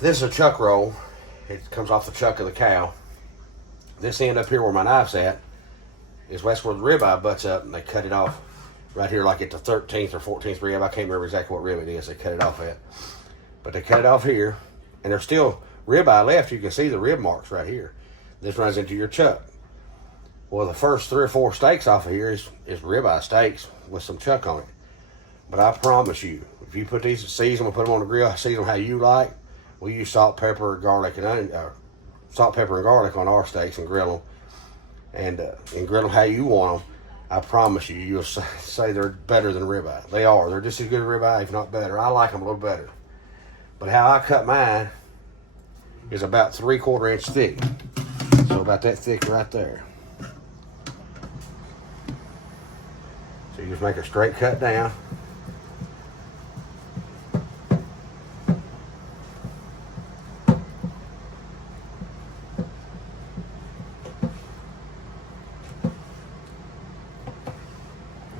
This is a chuck roll. It comes off the chuck of the cow. This end up here where my knife's at is that's where the ribeye butts up, and they cut it off right here like at the 13th or 14th rib. I can't remember exactly what rib it is they cut it off at. But they cut it off here, and there's still ribeye left. You can see the rib marks right here. This runs into your chuck. Well, the first 3 or 4 steaks off of here is ribeye steaks with some chuck on it. But I promise you, if you put these, season them, put them on the grill, season them how you like. We use salt, pepper, garlic, and onion, salt, pepper, and garlic on our steaks and grill them, and grill them how you want them. I promise you, you'll say they're better than ribeye. They are. They're just as good as ribeye, if not better. I like them a little better. But how I cut mine is about 3/4 inch thick. So about that thick right there. So you just make a straight cut down.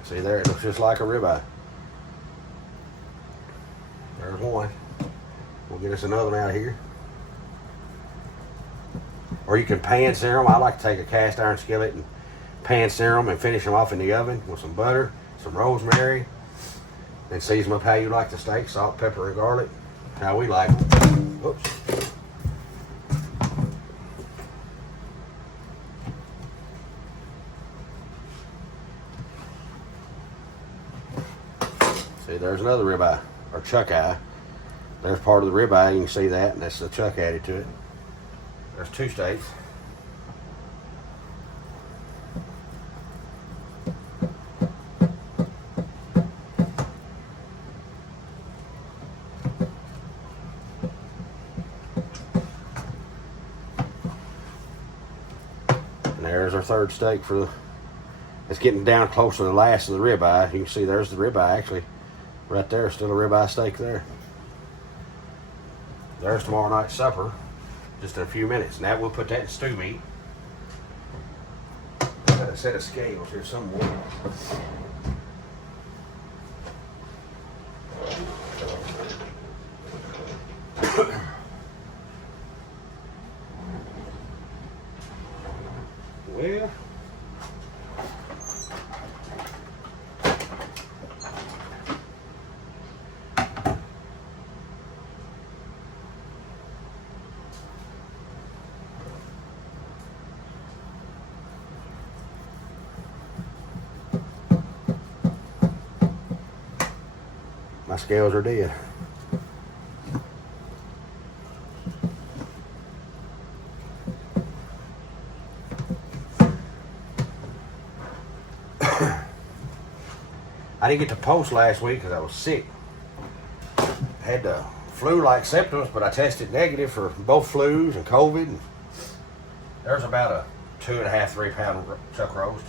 See there, it looks just like a ribeye. There's one. We'll get us another one out of here. Or you can pan sear them. I like to take a cast iron skillet and pan sear them and finish them off in the oven with some butter, some rosemary, and season them up how you like the steak, salt, pepper, and garlic. How we like them. Oops. See, there's another ribeye, or chuck eye. There's part of the ribeye, you can see that, and that's the chuck added to it. There's 2 steaks. And there's our 3rd steak for the, it's getting down close to the last of the ribeye. You can see there's the ribeye actually. Right there, still a ribeye steak there. There's tomorrow night's supper, just in a few minutes. Now we'll put that in stew meat. I've got a set of scales here somewhere. Well, my scales are dead. I didn't get to post last week because I was sick. Had the flu-like symptoms, but I tested negative for both flus and COVID. And there's about a 2.5, 3 pound chuck roast.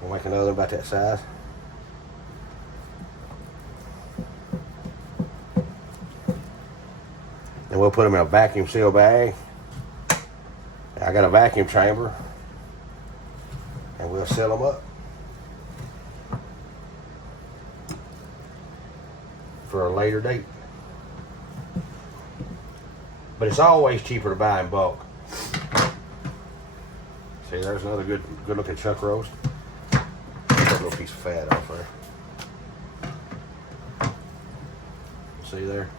We'll make another about that size. And we'll put them in a vacuum seal bag. I got a vacuum chamber, and we'll seal them up for a later date. But it's always cheaper to buy in bulk. See, there's another good looking chuck roast. That little piece of fat off there. See there?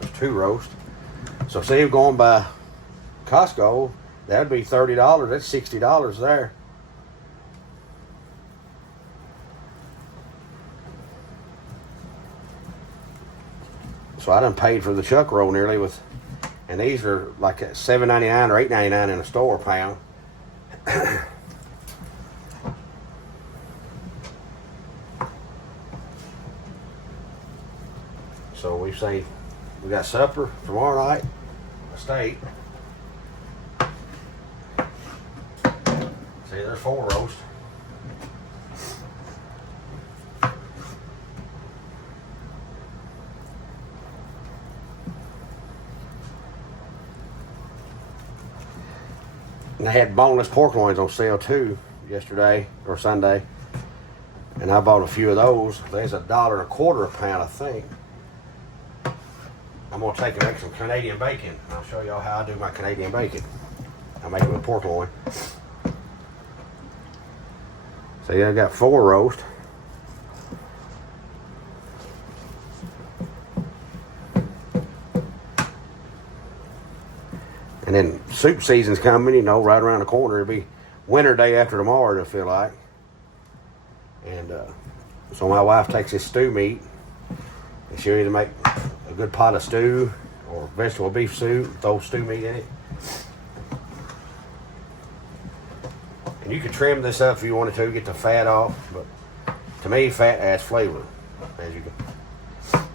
There's 2 roasts. So see, if going by Costco, that'd be $30. That's $60 there. So I done paid for the chuck roll nearly with, and these are like $7.99 or $8.99 in a store a pound. So we say we got supper tomorrow night, a steak. See, there's 4 roasts. And they had boneless pork loins on sale too yesterday or Sunday. And I bought a few of those. There's $1.25 a pound, I think. I'm gonna take and make some Canadian bacon. I'll show y'all how I do my Canadian bacon. I make it with pork loin. So yeah, I got 4 roast. And then soup season's coming, you know, right around the corner. It'll be winter day after tomorrow, it'll feel like. And so my wife takes this stew meat, and she'll either make a good pot of stew or vegetable beef soup, throw stew meat in it. And you can trim this up if you wanted to, get the fat off, but to me, fat adds flavor, as you can.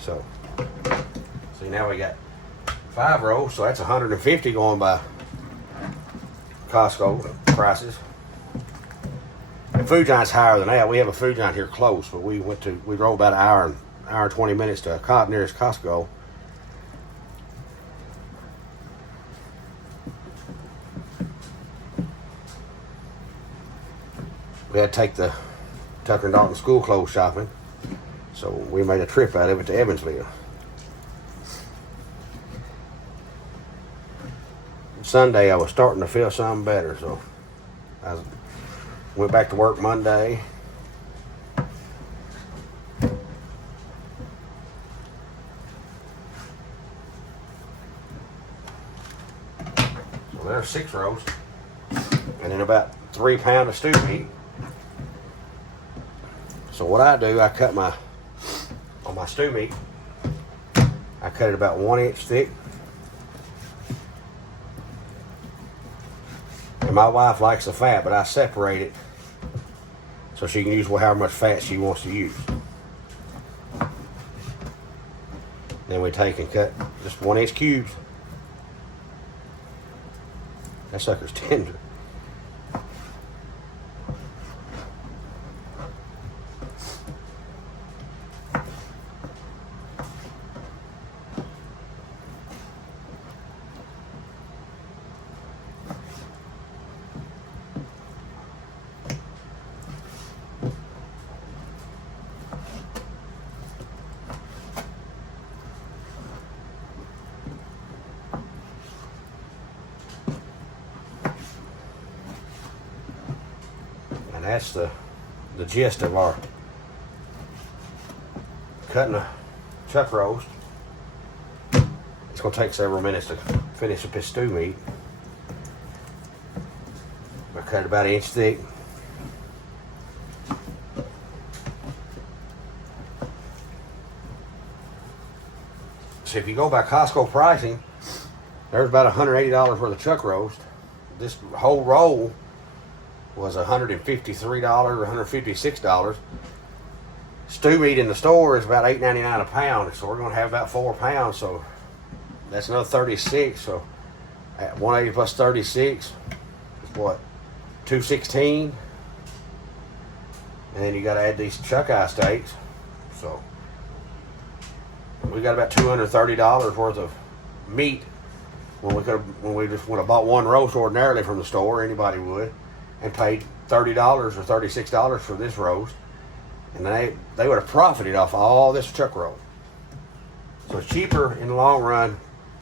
So, see, now we got 5 roasts, so that's $150 going by Costco prices. And Food Giant's higher than that. We have a Food Giant here close, but we drove about an hour and 20 minutes to nearest Costco. We had to take the Tucker and Dalton school clothes shopping, so we made a trip out of it to Evansville. Sunday I was starting to feel something better, so I went back to work Monday. So there's 6 roasts, and then about 3 pounds of stew meat. So what I do, I cut on my stew meat, I cut it about 1 inch thick. And my wife likes the fat, but I separate it so she can use however much fat she wants to use. Then we take and cut just 1 inch cubes. That sucker's tender. That's the gist of our cutting a chuck roast. It's going to take several minutes to finish up this stew meat. I cut it about 1 inch thick. So if you go by Costco pricing, there's about $180 worth of chuck roast. This whole roll was $153 or $156. Stew meat in the store is about $8.99 a pound, so we're going to have about 4 pounds. So that's another 36. So at 180 plus 36 is what, 216. And then you got to add these chuck eye steaks. So we got about $230 worth of meat when we just would have bought 1 roast ordinarily from the store. Anybody would. And paid $30 or $36 for this roast, and they would have profited off all this chuck roast. So it's cheaper in the long run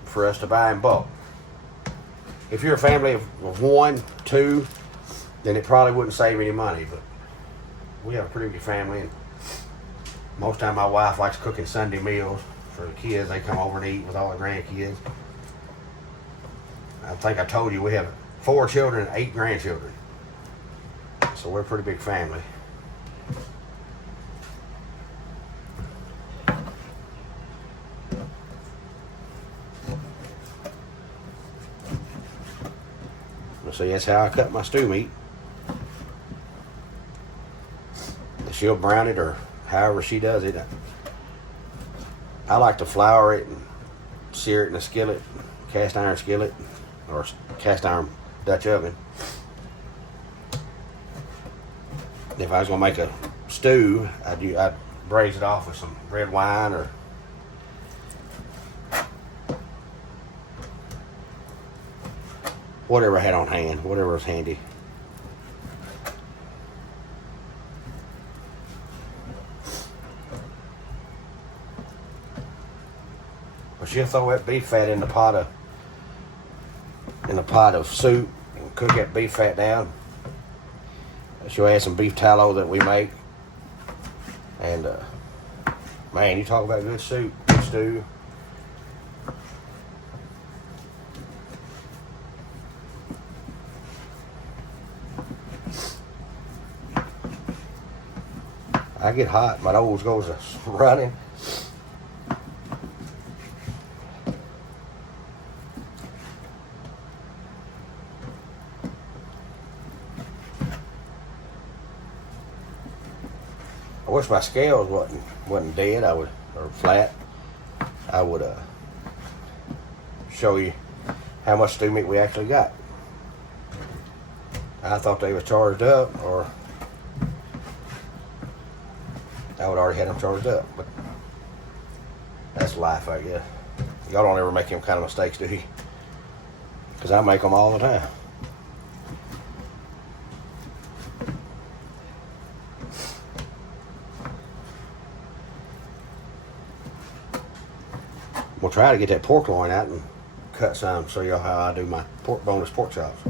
for us to buy in bulk. If you're a family of 1, 2, then it probably wouldn't save any money. But we have a pretty big family, and most of the time my wife likes cooking Sunday meals for the kids. They come over and eat with all the grandkids. I think I told you we have 4 children and 8 grandchildren. So we're a pretty big family. So that's how I cut my stew meat. She'll brown it or however she does it. I like to flour it and sear it in a skillet, cast iron skillet, or cast iron Dutch oven. If I was gonna make a stew, I'd braise it off with some red wine or whatever I had on hand, whatever was handy. But she'll throw that beef fat in the pot of soup and cook that beef fat down. She'll add some beef tallow that we make. And man, you talk about good soup, good stew. I get hot, my nose goes running. I wish my scales wasn't dead. Or flat. I would show you how much stew meat we actually got. I thought they was charged up, or I would already had them charged up, but that's life, I guess. Y'all don't ever make them kind of mistakes, do you? Because I make them all the time. We'll try to get that pork loin out and cut some, show y'all how I do my boneless pork chops.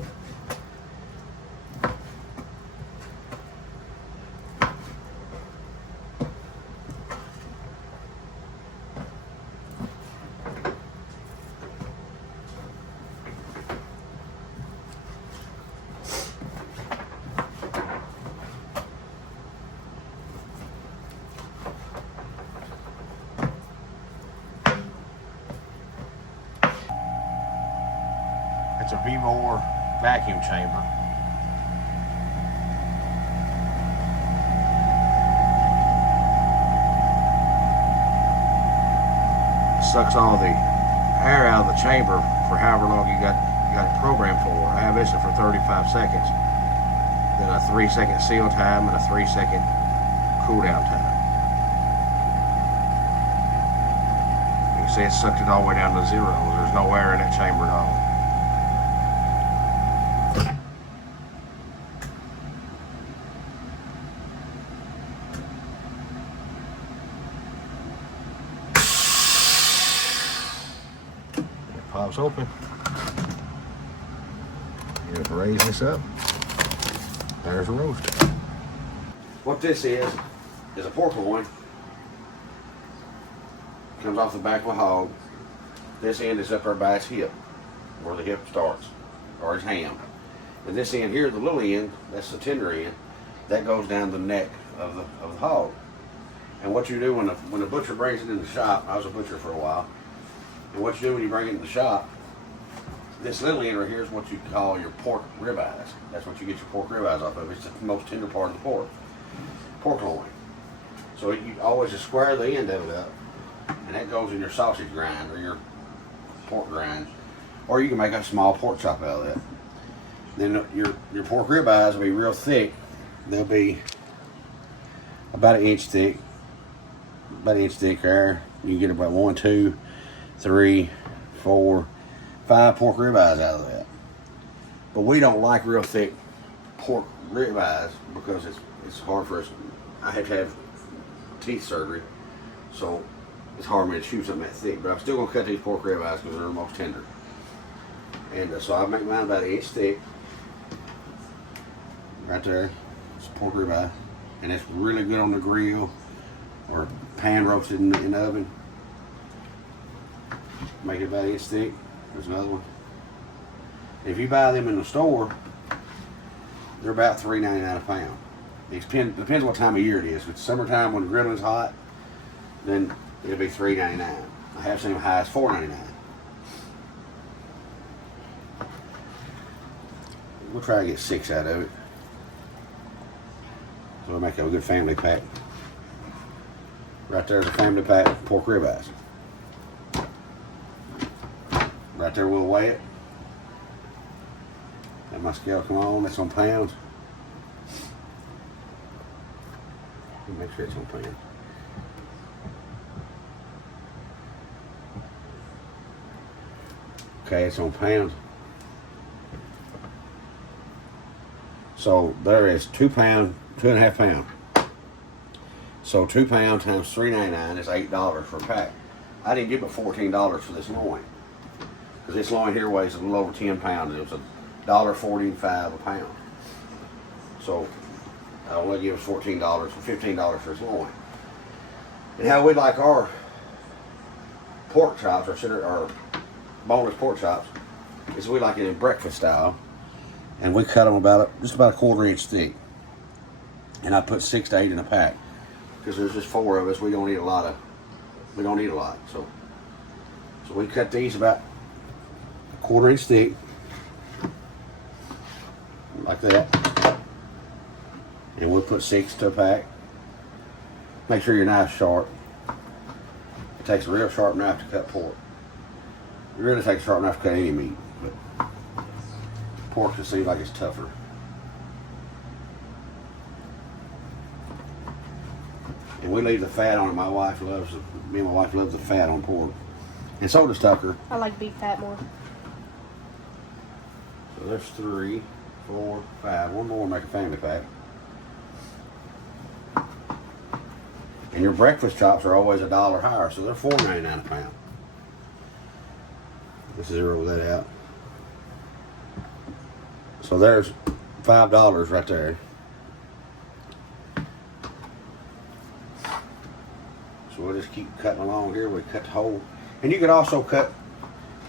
It's a V-More vacuum chamber. It sucks all the air out of the chamber for however long you got it programmed for. I have this for 35 seconds. Then a 3-second seal time and a 3-second cool down time. You can see it sucked it all the way down to 0. There's no air in that chamber at all. Pops open. You have to raise this up. There's a roast. What this is a pork loin. Comes off the back of a hog. This end is up there by its hip, where the hip starts, or its ham. And this end here, the little end, that's the tender end, that goes down the neck of the hog. And what you do when the butcher brings it in the shop, I was a butcher for a while. And what you do when you bring it in the shop, this little end right here is what you call your pork ribeyes. That's what you get your pork ribeyes off of. It's the most tender part of the pork loin. So you always just square the end of it up, and that goes in your sausage grind or your pork grind, or you can make a small pork chop out of that. Then your pork ribeyes will be real thick. They'll be about 1 inch thick, there. You can get about 1, 2, 3, 4, 5 pork ribeyes out of that. But we don't like real thick pork ribeyes because it's hard for us. I have to have teeth surgery, so it's hard for me to chew something that thick. But I'm still gonna cut these pork ribeyes because they're the most tender. And so I make mine about 1 inch thick. Right there, it's pork ribeye, and it's really good on the grill or pan roasted in the oven. Make it about 1 inch thick. There's another one. If you buy them in the store, they're about $3.99 a pound. It depends what time of year it is. If it's summertime when the grilling's hot, then it'll be $3.99. I have seen them high as $4.99. We'll try to get 6 out of it. So we'll make a good family pack. Right there's a family pack of pork ribeyes. Right there we'll weigh it. Let my scale come on, that's on pounds. Make sure it's on pounds. Okay, it's on pounds. So there is 2 pound, 2.5 pound. So 2 pounds times $3.99 is $8 for a pack. I didn't give it $14 for this loin. Because this loin here weighs a little over 10 pounds. It was $1.45 a pound. So I only give us $14 or $15 for this loin. And how we like our pork chops, or boneless pork chops, is we like it in breakfast style. And we cut them just about a 1/4 inch thick. And I put 6 to 8 in a pack. Because there's just 4 of us, we don't eat a lot. So we cut these about a 1/4 inch thick. Like that. And we'll put 6 to a pack. Make sure your knife's sharp. It takes a real sharp knife to cut pork. It really takes a sharp knife to cut any meat, but pork just seems like it's tougher. And we leave the fat on it. Me and my wife loves the fat on pork. And so does Tucker. I like beef fat more. So there's 3, 4, 5. One more, make a family pack. And your breakfast chops are always $1 higher, so they're $4.99 a pound. Let's zero that out. So there's $5 right there. So we'll just keep cutting along here. We cut the whole, and you could also cut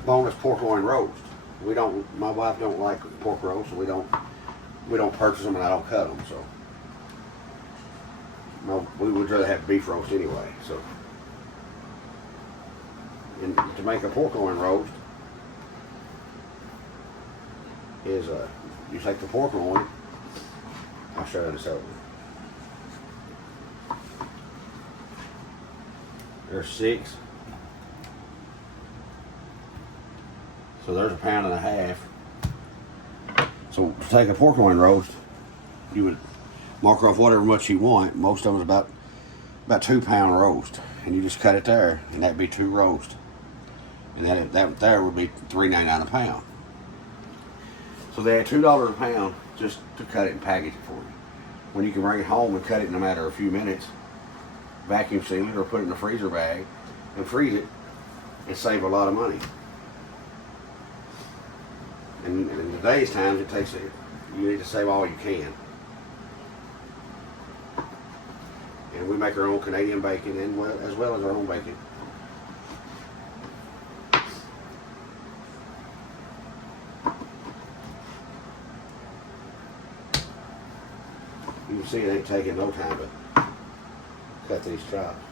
boneless pork loin roast. My wife don't like pork roast, so we don't purchase them, and I don't cut them. So we would rather have beef roast anyway. So, and to make a pork loin roast is you take the pork loin. I'll show you this over. There's 6. So there's 1.5 pounds. So to take a pork loin roast, you would mark off whatever much you want. Most of them is about 2 pound roast, and you just cut it there, and that'd be 2 roast, and that there would be $3.99 a pound. So they had $2 a pound just to cut it and package it for you. When you can bring it home and cut it in a matter of a few minutes, vacuum seal it or put it in a freezer bag and freeze it, and save a lot of money. And in today's times, you need to save all you can. And we make our own Canadian bacon as well as our own bacon. You can see it ain't taking no time to cut these chops.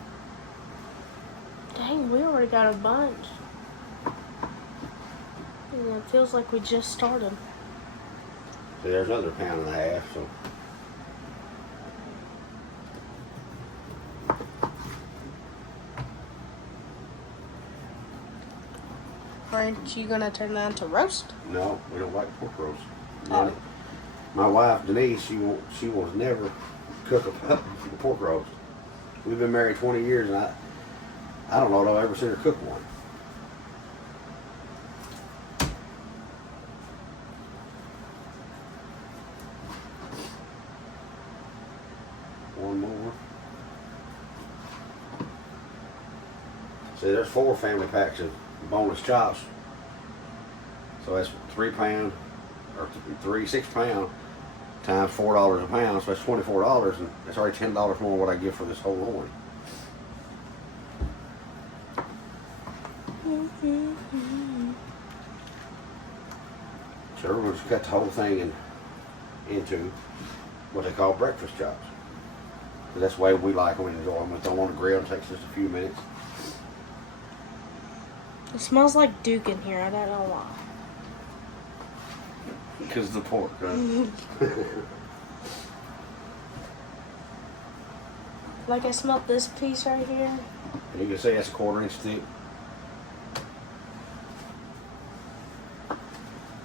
Dang, we already got a bunch. And it feels like we just started. See, there's another 1.5 pounds, so. Aren't you gonna turn that into roast? No, we don't like pork roast. Oh. My wife Denise, she will never cook a pork roast. We've been married 20 years, and I don't know if I've ever seen her cook one. One more. See, there's 4 family packs of boneless chops. So that's 3 pound, or 6 pound times $4 a pound. So that's $24, and that's already $10 more than what I give for this whole loin. So everyone's cut the whole thing into what they call breakfast chops. That's the way we like them and enjoy them. We throw them on the grill. It takes just a few minutes. It smells like Duke in here. I don't know why. Because of the pork, right? Like I smelled this piece right here. And you can see that's a 1/4 inch thick.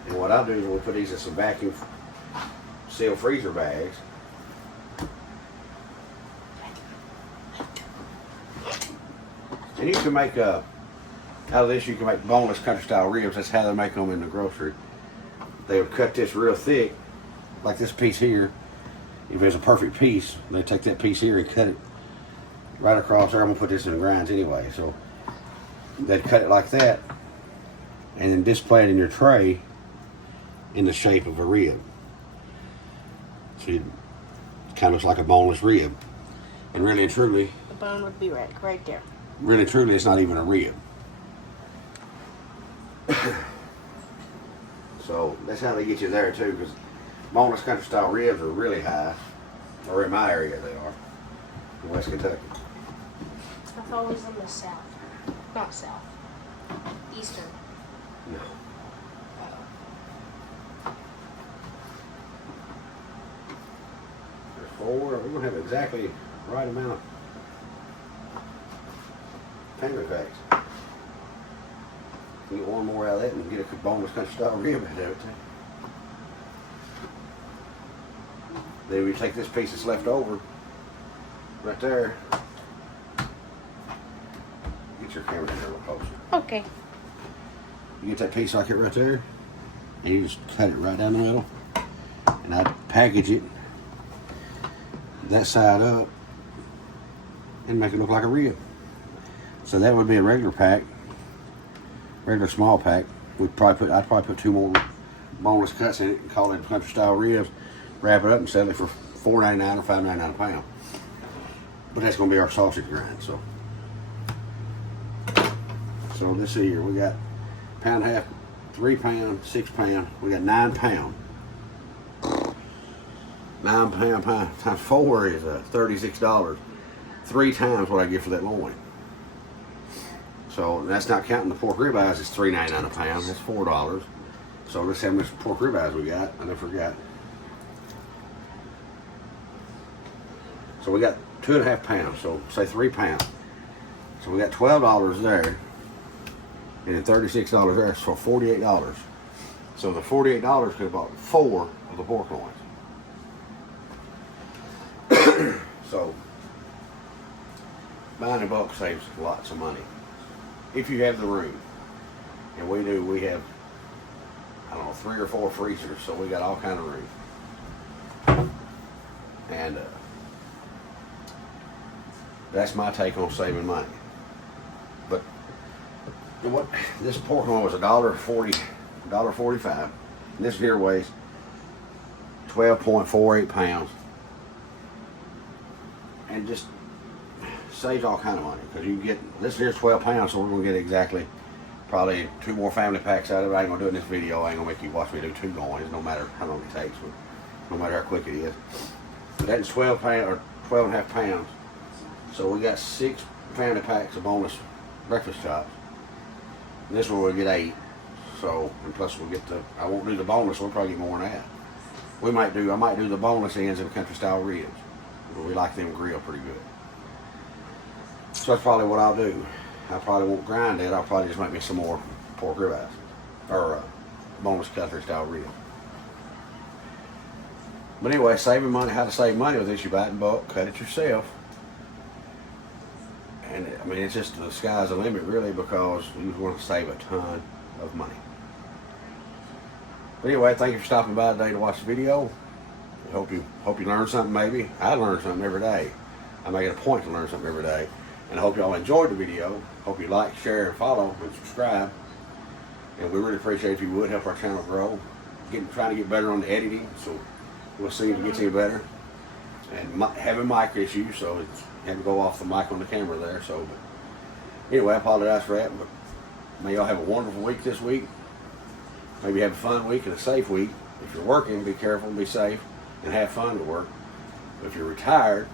And what I do is we'll put these in some vacuum seal freezer bags. And you can make out of this, you can make boneless country style ribs. That's how they make them in the grocery. They would cut this real thick, like this piece here. If it's a perfect piece, they take that piece here and cut it right across there. I'm gonna put this in the grinds anyway. So they'd cut it like that and then display it in your tray in the shape of a rib. So it kind of looks like a boneless rib. And really and truly, The bone would be right there. really and truly, it's not even a rib. So that's how they get you there too, because boneless country style ribs are really high, or in my area they are, in West Kentucky. I thought it was in the south. Not south. Eastern. No. There's 4. We're gonna have exactly the right amount of family packs. Get one more out of that and get a boneless country style rib out of it too. Then we take this piece that's left over right there. Get your camera in there a little closer. Okay. You get that piece like it right there, and you just cut it right down the middle. And I package it that side up and make it look like a rib. So that would be a regular pack, regular small pack. I'd probably put 2 more boneless cuts in it and call it country style ribs. Wrap it up and sell it for $4.99 or $5.99 a pound. But that's going to be our sausage grind. So let's see here. We got 1.5 pounds, 3 pounds, 6 pounds. We got 9 pounds. 9 pounds times 4 is $36. 3 times what I get for that loin. So that's not counting the pork ribeyes. It's $3.99 a pound. That's $4. So let's see how much pork ribeyes we got. I never forgot. So we got 2.5 pounds. So say 3 pounds. So we got $12 there. And then $36 there, so $48. So the $48 could have bought 4 of the pork loins. So buying in bulk saves lots of money if you have the room. And we do. We have, I don't know, 3 or 4 freezers, so we got all kind of room. And that's my take on saving money. But what this pork loin was $1.40, $1.45. And this here weighs 12.48 pounds, and just saves all kind of money because you get this here's 12 pounds, so we're gonna get exactly probably 2 more family packs out of it. I ain't gonna do it in this video. I ain't gonna make you watch me do 2 loins, no matter how long it takes, but no matter how quick it is. But that's 12 pounds or 12.5 pounds. So we got 6 family packs of boneless breakfast chops. And this one we'll get 8. So, and plus we'll get I won't do the boneless, we'll probably get more than that. I might do the boneless ends of country style ribs. But we like them grilled pretty good. So that's probably what I'll do. I probably won't grind it. I'll probably just make me some more pork ribeyes. Or boneless country style rib. But anyway, saving money, how to save money with this, you buy it in bulk, cut it yourself. And I mean, it's just the sky's the limit really, because you want to save a ton of money. But anyway, thank you for stopping by today to watch the video. I hope you learned something maybe. I learn something every day. I make it a point to learn something every day. And I hope y'all enjoyed the video. Hope you like, share, and follow, and subscribe. And we really appreciate if you would help our channel grow. Trying to get better on the editing, so we'll see if it gets any better. And having mic issues, so it's had to go off the mic on the camera there. So, but anyway, I apologize for that. But may y'all have a wonderful week this week. Maybe have a fun week and a safe week. If you're working, be careful, be safe, and have fun at work. If you're retired,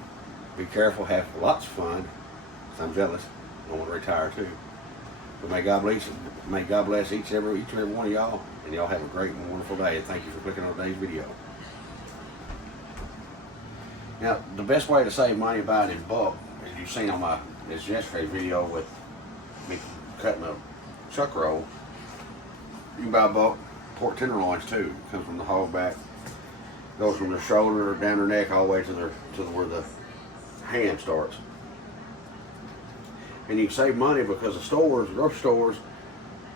be careful, have lots of fun. I'm jealous. I want to retire too. But may God bless each and every one of y'all, and y'all have a great and wonderful day. And thank you for clicking on today's video. Now, the best way to save money buying in bulk, as you've seen on yesterday's video with me cutting a chuck roll, you can buy bulk pork tenderloins too. It comes from the hog back, goes from their shoulder down their neck all the way to where the ham starts. And you can save money because the grocery stores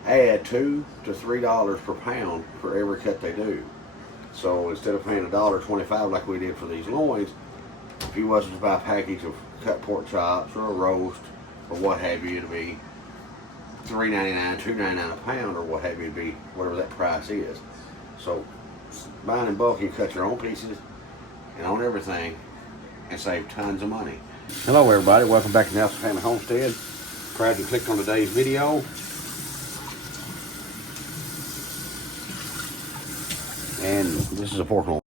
add $2 to $3 per pound for every cut they do. So instead of paying $1.25 like we did for these loins, if you wasn't to buy a package of cut pork chops or a roast or what have you, it'd be $3.99, $2.99 a pound, or what have you, to be whatever that price is. So buying in bulk, you cut your own pieces and on everything and save tons of money. Hello everybody, welcome back to the Nelson Family Homestead. Proud you clicked on today's video. And this is a pork loin.